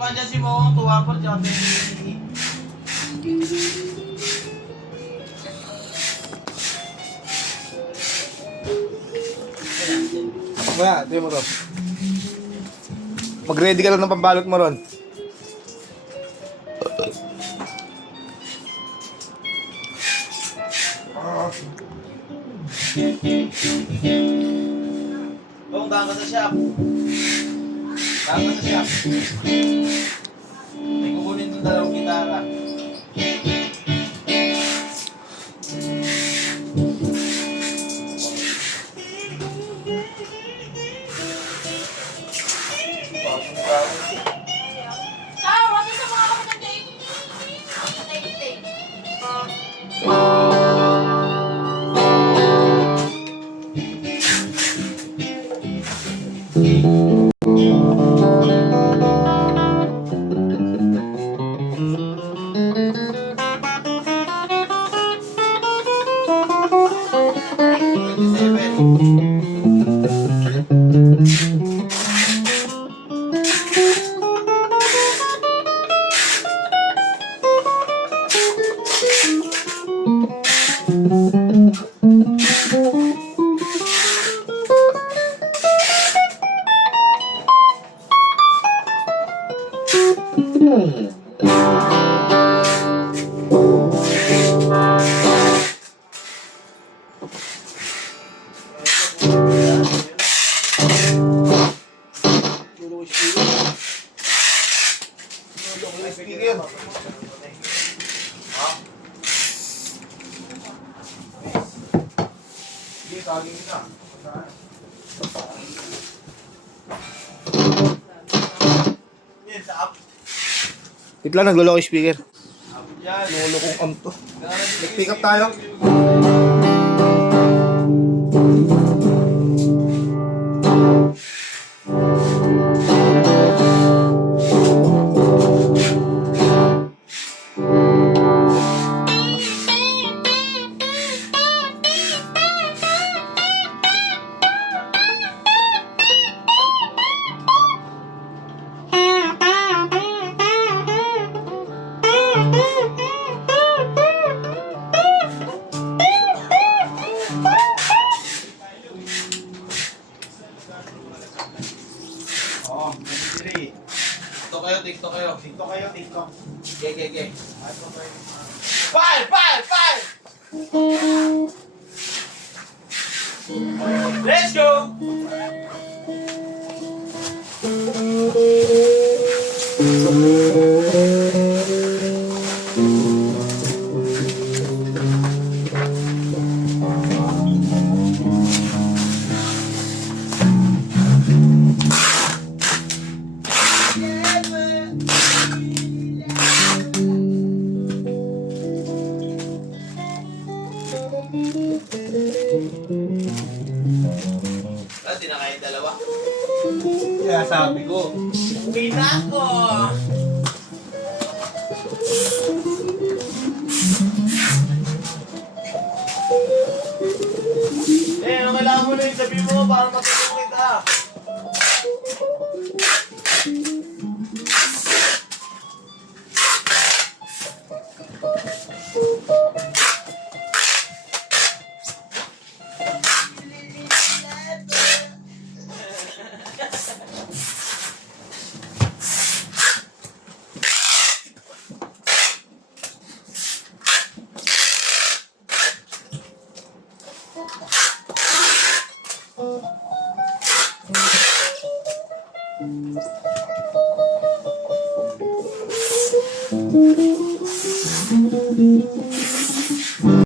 Naman dyan si Mo, tuwa po dyan. Maya, ito mo to. Mag-ready ka lang ng pambalot mo ron. Kung baka sa shop. Baka sa shop. May kukunin ng dalawang gitara. Itla, nagluloko yung speaker. Nulokong am to. Pick up tayo. TikTok kayo. Ge. Fire! Let's go! Di na kayo dalawa? Kaya sabi ko. Uwi na ako! Ano kailangan mo na yung sabi mo para matulong kita?